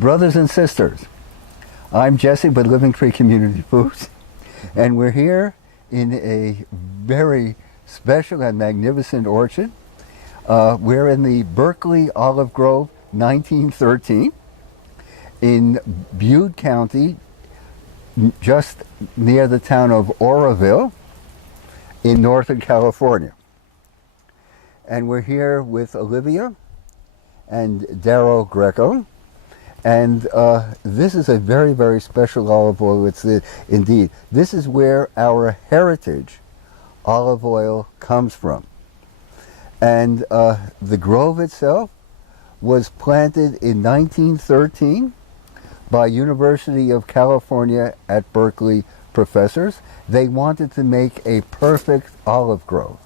Brothers and sisters, I'm Jesse with Living Tree Community Foods, and we're here in a very special and magnificent orchard. We're in the Berkeley Olive Grove 1913 in Butte County, just near the town of Oroville in Northern California. And we're here with Olivia and Darro Grieco. And this is a very, very special olive oil. Indeed, this is where our heritage olive oil comes from. And the grove itself was planted in 1913 by University of California at Berkeley professors. They wanted to make a perfect olive grove.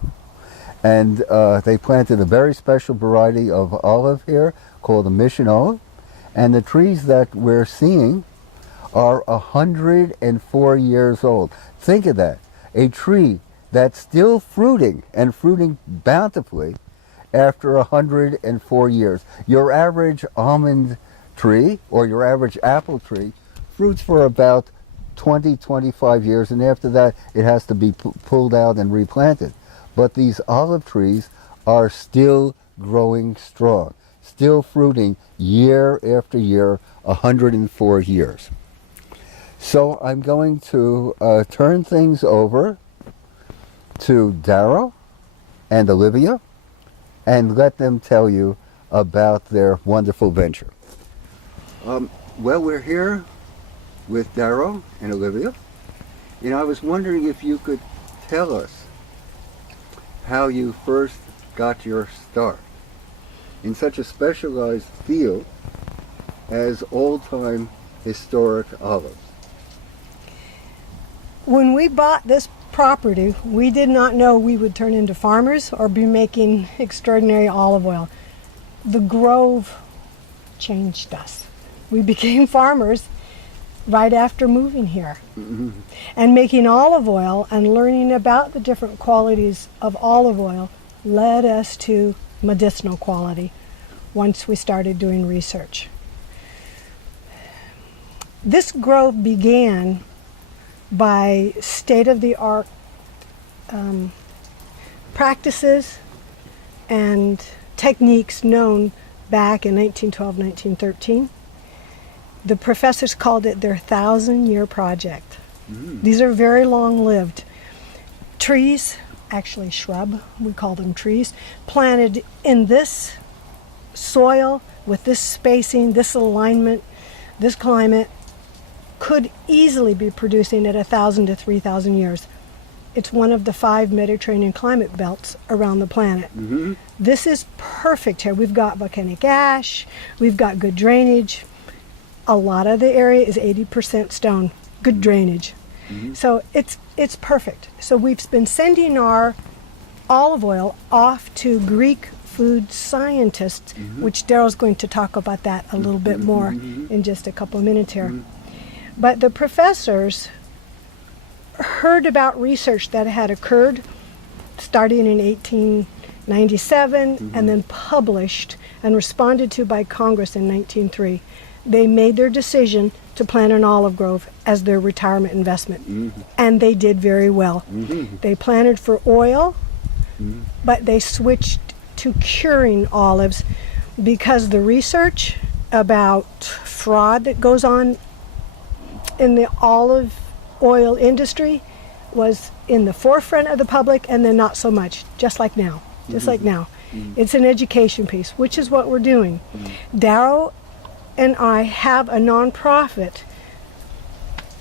And they planted a very special variety of olive here called the Mission olive. And the trees that we're seeing are 104 years old. Think of that. A tree that's still fruiting and fruiting bountifully after 104 years. Your average almond tree or your average apple tree fruits for about 20-25 years, and after that it has to be pulled out and replanted. But these olive trees are still growing strong, still fruiting year after year, 104 years. So I'm going to turn things over to Darro and Olivia and let them tell you about their wonderful venture. Well, we're here with Darro and Olivia, and I was wondering if you could tell us how you first got your start in such a specialized field as old-time historic olives. When we bought this property, we did not know we would turn into farmers or be making extraordinary olive oil. The grove changed us. We became farmers right after moving here. Mm-hmm. And making olive oil and learning about the different qualities of olive oil led us to medicinal quality once we started doing research. This grove began by state-of-the-art practices and techniques known back in 1912, 1913. The professors called it their 1,000-year project. Mm. These are very long-lived trees, actually shrub, we call them trees, planted in this soil with this spacing, this alignment, this climate, could easily be producing at 1,000 to 3,000 years. It's one of the 5 Mediterranean climate belts around the planet. Mm-hmm. This is perfect here. We've got volcanic ash, we've got good drainage. A lot of the area is 80% stone, good drainage. Mm-hmm. So it's perfect. So we've been sending our olive oil off to Greek food scientists, mm-hmm. which Darro's going to talk about that a little bit more mm-hmm. in just a couple of minutes here. Mm-hmm. But the professors heard about research that had occurred starting in 1897 mm-hmm. and then published and responded to by Congress in 1903. They made their decision to plant an olive grove as their retirement investment. Mm-hmm. And they did very well. Mm-hmm. They planted for oil, mm-hmm. but they switched to curing olives because the research about fraud that goes on in the olive oil industry was in the forefront of the public, and then not so much, just like now. Just mm-hmm. like now. Mm-hmm. It's an education piece, which is what we're doing. Mm-hmm. Darro and I have a nonprofit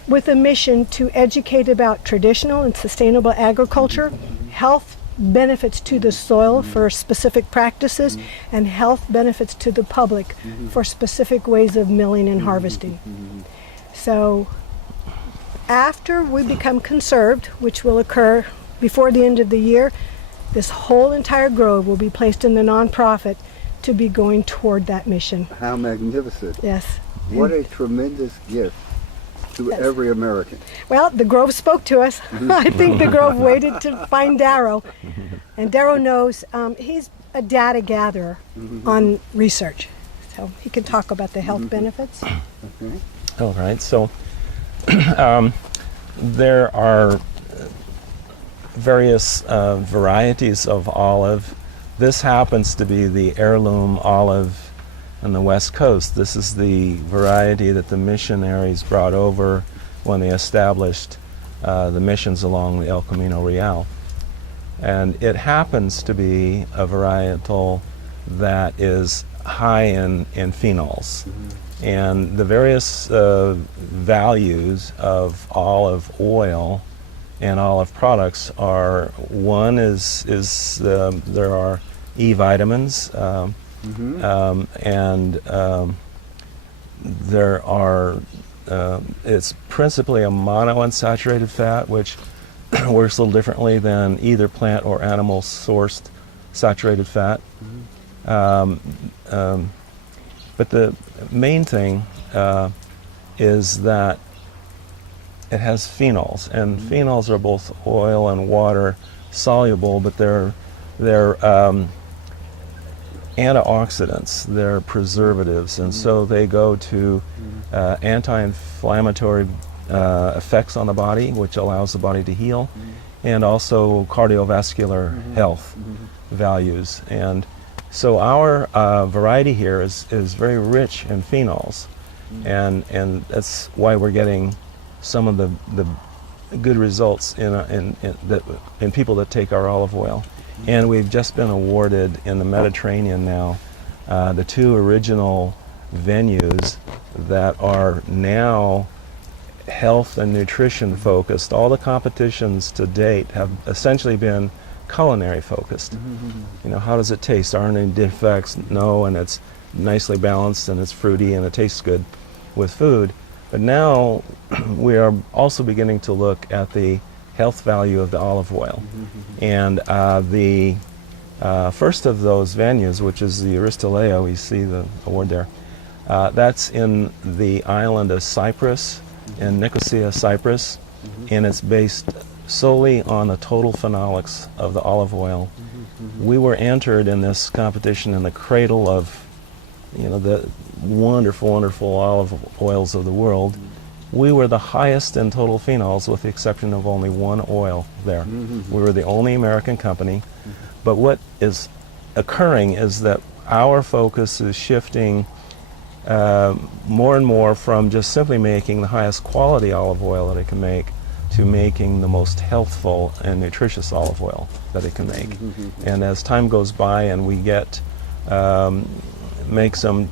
with a mission to educate about traditional and sustainable agriculture, mm-hmm. health benefits to the soil mm-hmm. for specific practices, mm-hmm. and health benefits to the public mm-hmm. for specific ways of milling and mm-hmm. harvesting. Mm-hmm. So after we become conserved, which will occur before the end of the year, this whole entire grove will be placed in the nonprofit to be going toward that mission. How magnificent. Yes. What a tremendous gift to yes. every American. Well, the grove spoke to us. Mm-hmm. I think the grove waited to find Darro. And Darro knows, he's a data gatherer mm-hmm. on research. So he can talk about the health benefits. Okay. All right. So there are various varieties of olive. This happens to be the heirloom olive on the West Coast. This is the variety that the missionaries brought over when they established the missions along the El Camino Real. And it happens to be a varietal that is high in phenols. And the various values of olive oil and olive products are, one is there are E vitamins, and there are, it's principally a monounsaturated fat, which works a little differently than either plant or animal sourced saturated fat. But the main thing is that it has phenols, and phenols are both oil and water soluble, but they're antioxidants, they're preservatives, and so they go to anti-inflammatory effects on the body, which allows the body to heal, and also cardiovascular health values. And so our variety here is very rich in phenols, and that's why we're getting some of the good results in people that take our olive oil. And we've just been awarded in the Mediterranean now the 2 original venues that are now health and nutrition focused. All the competitions to date have essentially been culinary focused. You know, how does it taste? Aren't any defects? No, and it's nicely balanced and it's fruity and it tastes good with food. But now we are also beginning to look at the health value of the olive oil. And the first of those venues, which is the Aristoleo, you see the award there, that's in the island of Cyprus, in Nicosia, Cyprus, and it's based solely on the total phenolics of the olive oil. We were entered in this competition in the cradle of, you know, the wonderful, wonderful olive oils of the world. We were the highest in total phenols, with the exception of only one oil there. We were the only American company. But what is occurring is that our focus is shifting more and more from just simply making the highest quality olive oil that it can make to making the most healthful and nutritious olive oil that it can make. And as time goes by and we get make some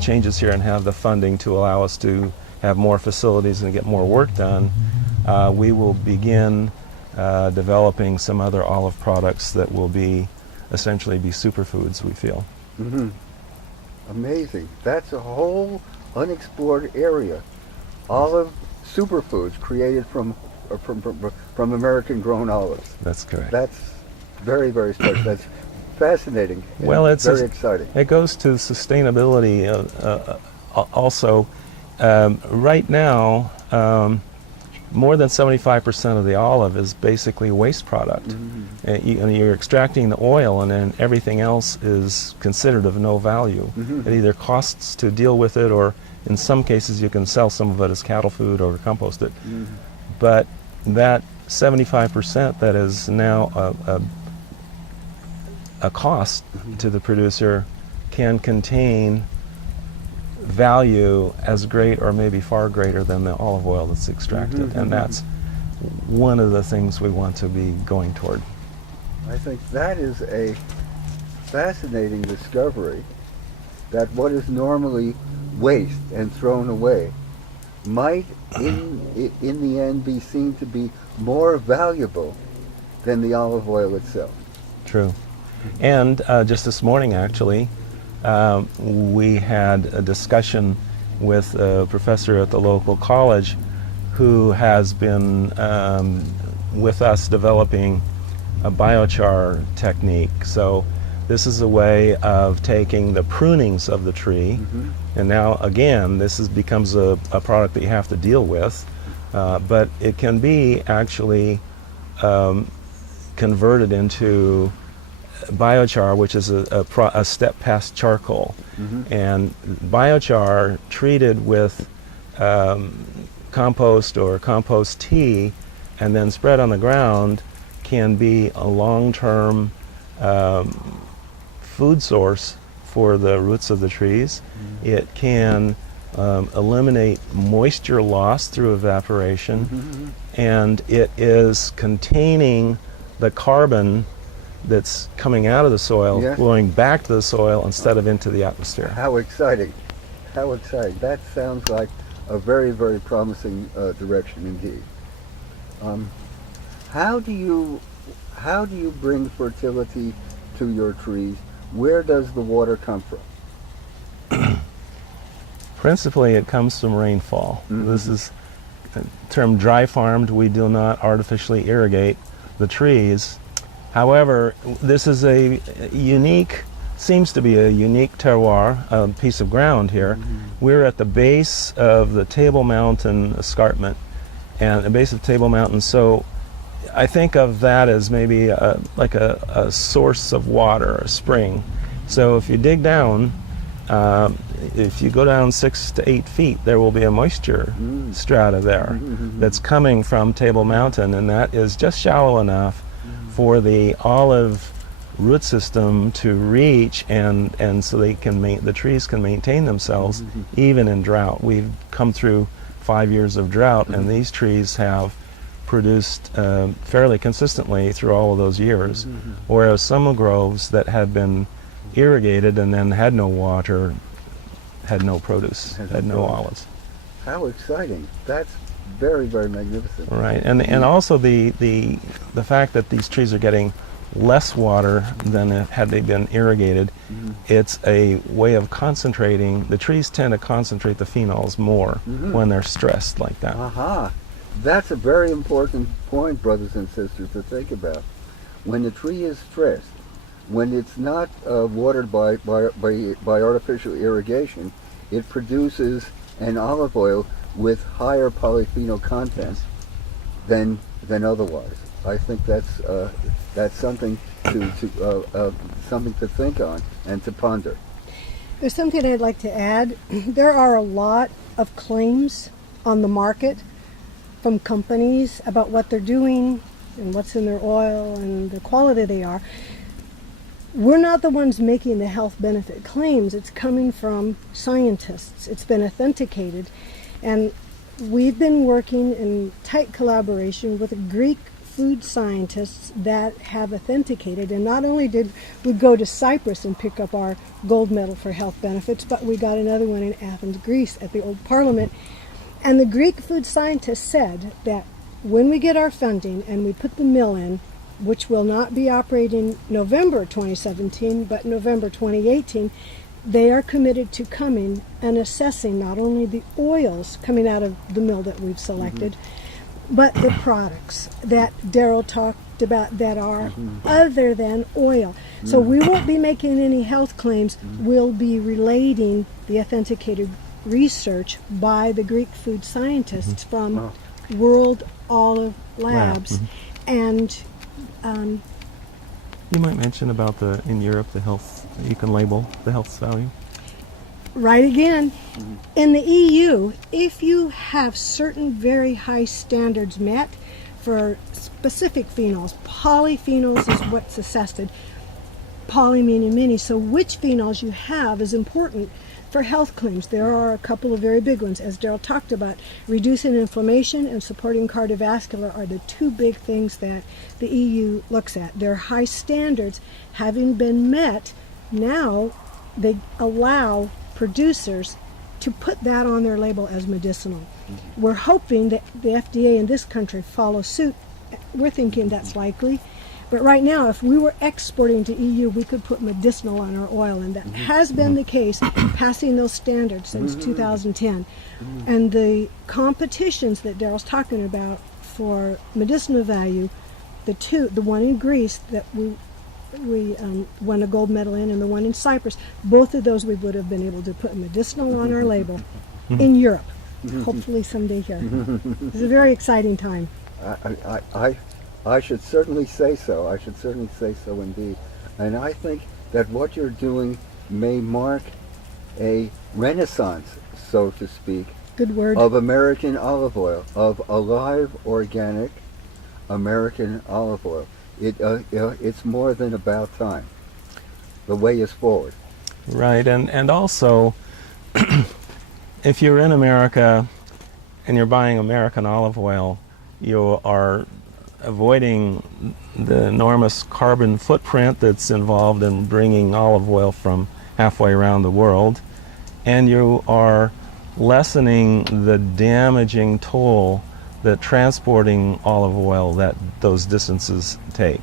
changes here and have the funding to allow us to have more facilities and get more work done, we will begin developing some other olive products that will be essentially be superfoods, we feel. Amazing. That's a whole unexplored area. Olive superfoods created from American-grown olives. That's correct. That's very, very special. That's fascinating. And Well, it's very exciting. It goes to sustainability also. Right now, more than 75% of the olive is basically waste product. And you're extracting the oil, and then everything else is considered of no value. It either costs to deal with it, or in some cases you can sell some of it as cattle food or compost it. But that 75% that is now a cost to the producer can contain value as great or maybe far greater than the olive oil that's extracted. And that's one of the things we want to be going toward. I think that is a fascinating discovery, that what is normally waste and thrown away might in the end be seen to be more valuable than the olive oil itself. True. And just this morning, actually, we had a discussion with a professor at the local college who has been with us developing a biochar technique. So this is a way of taking the prunings of the tree, and now again this becomes a product that you have to deal with, but it can be actually converted into biochar, which is a step past charcoal. And biochar treated with compost or compost tea and then spread on the ground can be a long-term food source for the roots of the trees. It can eliminate moisture loss through evaporation, and it is containing the carbon that's coming out of the soil, Yes. flowing back to the soil instead of into the atmosphere. How exciting. How exciting. That sounds like a very, very promising direction indeed. How do you bring fertility to your trees? Where does the water come from? Principally, it comes from rainfall. This is the term dry farmed. We do not artificially irrigate the trees. However, this is seems to be a unique terroir, a piece of ground here. We're at the base of the Table Mountain escarpment, and the base of Table Mountain. So I think of that as maybe like a source of water, a spring. So if you dig down, if you go down 6 to 8 feet, there will be a moisture strata there that's coming from Table Mountain, and that is just shallow enough for the olive root system to reach, and so they can the trees can maintain themselves even in drought. We've come through 5 years of drought, and these trees have produced fairly consistently through all of those years, whereas some groves that had been irrigated and then had no water had no produce, had no olives. How exciting. That's very, very magnificent. Right, and also the fact that these trees are getting less water than had they been irrigated, it's a way of concentrating. The trees tend to concentrate the phenols more when they're stressed like that. Aha. That's a very important point, brothers and sisters, to think about. When the tree is stressed, when it's not watered by artificial irrigation, it produces an olive oil with higher polyphenol content than otherwise. I think that's something something to think on and to ponder. There's something I'd like to add. There are a lot of claims on the market from companies about what they're doing and what's in their oil and the quality they are. We're not the ones making the health benefit claims. It's coming from scientists. It's been authenticated. And we've been working in tight collaboration with Greek food scientists that have authenticated. And not only did we go to Cyprus and pick up our gold medal for health benefits, but we got another one in Athens, Greece at the old parliament. And the Greek food scientists said that when we get our funding and we put the mill in, which will not be operating November 2017, but November 2018, they are committed to coming and assessing not only the oils coming out of the mill that we've selected, but the products that Darro talked about that are other than oil. So we won't be making any health claims. We'll be relating the authenticated research by the Greek food scientists from World Olive Labs. And you might mention about in Europe the health, you can label the health value. Right again, in the EU, if you have certain very high standards met for specific phenols, polyphenols is what's assessed, poly meaning many, so which phenols you have is important for health claims. There are a couple of very big ones, as Darryl talked about. Reducing inflammation and supporting cardiovascular are the two big things that the EU looks at. Their high standards having been met, now they allow producers to put that on their label as medicinal. We're hoping that the FDA in this country follows suit. We're thinking that's likely. But right now, if we were exporting to EU, we could put medicinal on our oil, and that has been the case, passing those standards since 2010. And the competitions that Darryl's talking about for medicinal value, the one in Greece that we won a gold medal in, and the one in Cyprus, both of those we would have been able to put medicinal on our label in Europe, hopefully someday here. It's a very exciting time. I should certainly say so. I should certainly say so indeed. And I think that what you're doing may mark a renaissance, so to speak, Good word. of American olive oil, of alive, organic American olive oil. It's more than about time. The way is forward. Right, and also, if you're in America and you're buying American olive oil, you are avoiding the enormous carbon footprint that's involved in bringing olive oil from halfway around the world, and you are lessening the damaging toll that transporting olive oil that those distances take.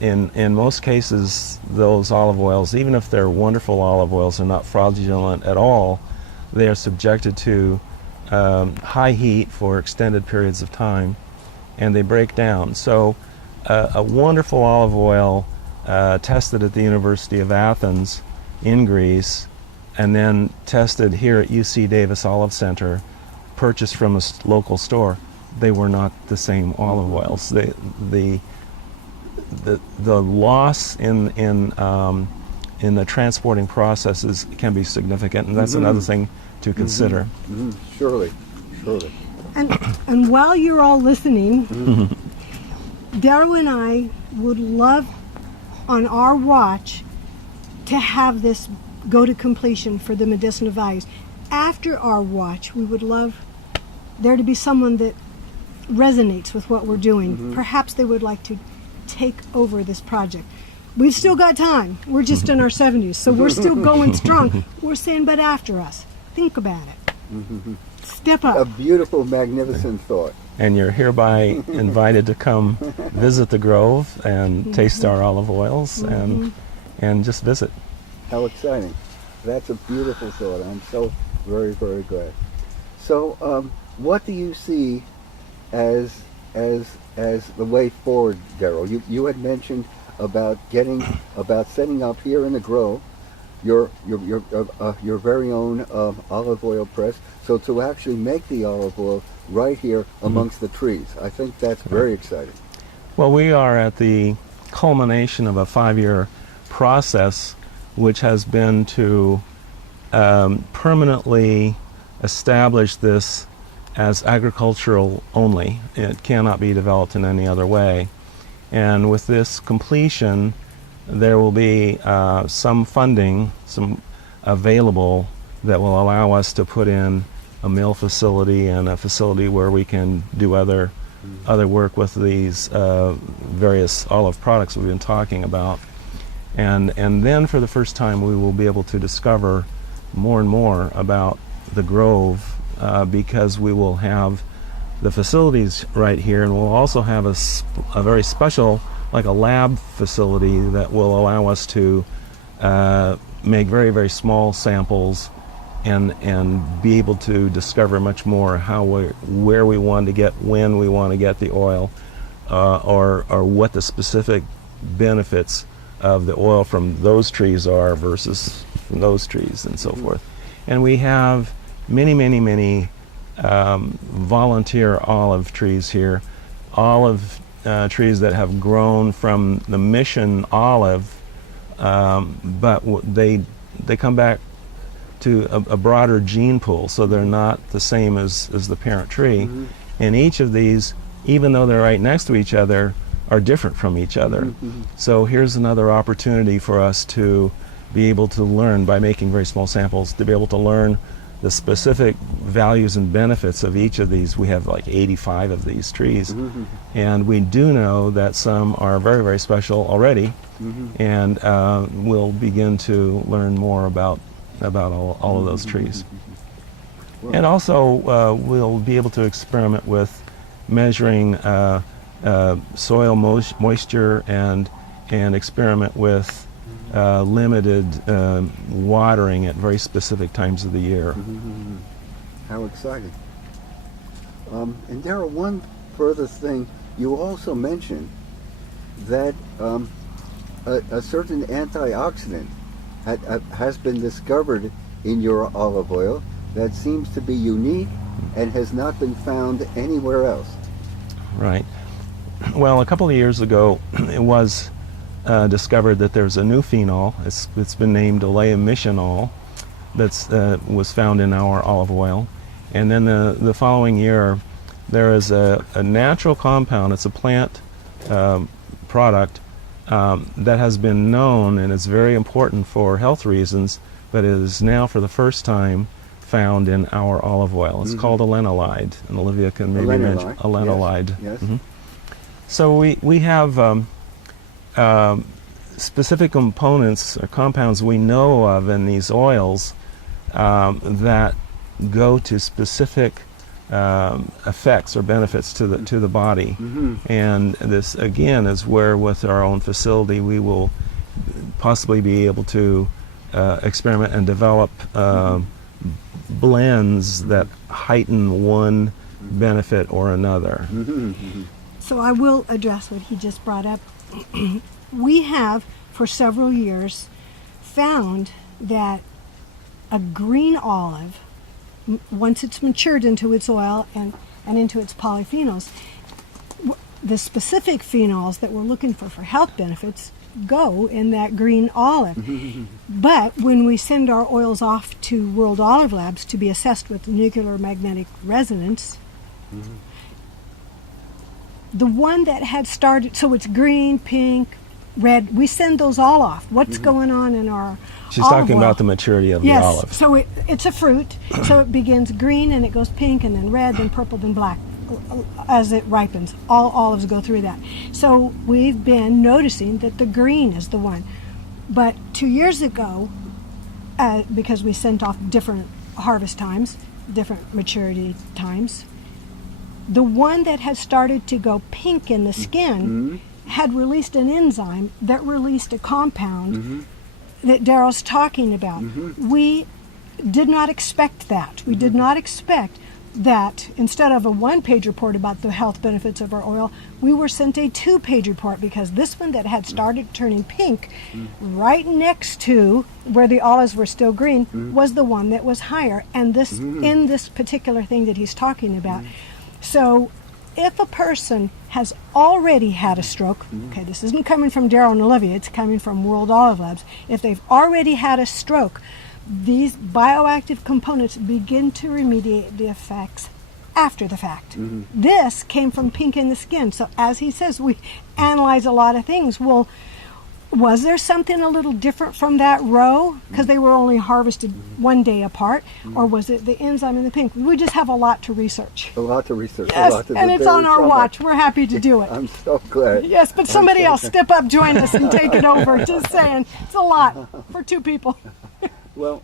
In most cases, those olive oils, even if they're wonderful olive oils, are not fraudulent at all. They are subjected to high heat for extended periods of time, and they break down. So a wonderful olive oil tested at the University of Athens in Greece, and then tested here at UC Davis Olive Center, purchased from a local store, they were not the same olive oils. The loss in the transporting processes can be significant, and that's another thing to consider. Surely. And while you're all listening, Darro and I would love on our watch to have this go to completion for the medicinal values. After our watch, we would love there to be someone that resonates with what we're doing. Perhaps they would like to take over this project. We've still got time. We're just in our 70s, so we're still going strong. We're saying, but after us, think about it. Step up. A beautiful, magnificent thought. And you're hereby invited to come visit the Grove and taste our olive oils and just visit. How exciting. That's a beautiful thought. I'm so very, very glad. So, what do you see as the way forward, Darro? You had mentioned about setting up here in the Grove your very own olive oil press. So to actually make the olive oil right here amongst the trees, I think that's very exciting. Well, we are at the culmination of a 5-year process, which has been to permanently establish this as agricultural only. It cannot be developed in any other way. And with this completion, there will be some funding, some available, that will allow us to put in a mill facility and a facility where we can do other work with these various olive products we've been talking about. And then for the first time we will be able to discover more and more about the Grove, because we will have the facilities right here, and we'll also have a very special, like a lab facility that will allow us to make very, very small samples and be able to discover much more where we want to get, when we want to get the oil, or what the specific benefits of the oil from those trees are versus from those trees and so forth. And we have many volunteer olive trees here, olive trees that have grown from the mission olive, but they come back to a broader gene pool, so they're not the same as the parent tree. And each of these, even though they're right next to each other, are different from each other. So here's another opportunity for us to be able to learn, by making very small samples, to be able to learn the specific values and benefits of each of these. We have like 85 of these trees, and we do know that some are very, very special already, and we'll begin to learn more about all of those trees. And also we'll be able to experiment with measuring soil moisture and experiment with limited watering at very specific times of the year. How exciting. And Darro, one further thing, you also mentioned that a certain antioxidant has been discovered in your olive oil that seems to be unique and has not been found anywhere else. Right. Well, a couple of years ago, it was discovered that there's a new phenol. It's been named oleomissionol. That's was found in our olive oil, and then the following year, there is a natural compound. It's a plant product that has been known, and it's very important for health reasons, but is now for the first time found in our olive oil. It's called alenolide, and Olivia can maybe mention alenolide. Yes. So we have specific components or compounds we know of in these oils that go to specific effects or benefits to the body. And this again is where, with our own facility, we will possibly be able to experiment and develop blends that heighten one benefit or another. So I will address what he just brought up. We have, for several years, found that a green olive, once it's matured into its oil and into its polyphenols, the specific phenols that we're looking for health benefits go in that green olive. But when we send our oils off to World Olive Labs to be assessed with nuclear magnetic resonance, the one that had started, so it's green, pink, red, we send those all off. What's going on in our She's olive talking oil? about the maturity of the olive. Yes, so it's a fruit, so it begins green and it goes pink and then red, then purple, then black as it ripens. All olives go through that. So we've been noticing that the green is the one. But 2 years ago, because we sent off different harvest times, different maturity times, the one that had started to go pink in the skin had released an enzyme that released a compound that Darro's talking about. We did not expect that. We did not expect that instead of a one-page report about the health benefits of our oil, we were sent a two-page report, because this one that had started turning pink right next to where the olives were still green was the one that was higher, and this in this particular thing that he's talking about. So if a person has already had a stroke, okay, this isn't coming from Darro and Olivia, it's coming from World Olive Labs. If they've already had a stroke, these bioactive components begin to remediate the effects after the fact. This came from pink in the skin. So as he says, we analyze a lot of things. Well, was there something a little different from that row because they were only harvested one day apart, or was it the enzyme in the pink? We just have a lot to research. A lot to research. Yes, a lot to and do. it's on our So watch. We're happy to do it. I'm so glad. Yes, but somebody else step up, join us, and take it over. Just saying, it's a lot for two people. Well,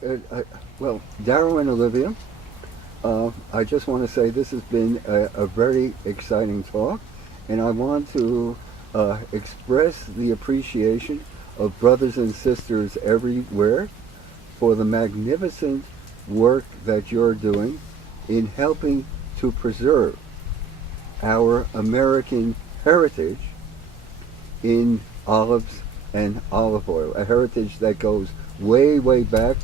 Darro and Olivia, I just want to say this has been a very exciting talk, and I want to express the appreciation of brothers and sisters everywhere for the magnificent work that you're doing in helping to preserve our American heritage in olives and olive oil, a heritage that goes way, way back,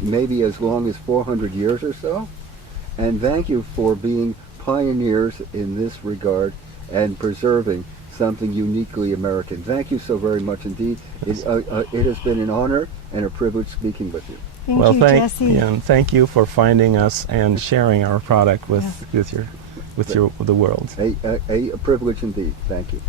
maybe as long as 400 years or so. And thank you for being pioneers in this regard and preserving something uniquely American. Thank you so very much indeed. It has been an honor and a privilege speaking with you. Thank you, Jesse. And thank you for finding us and sharing our product with the world. A privilege indeed. Thank you.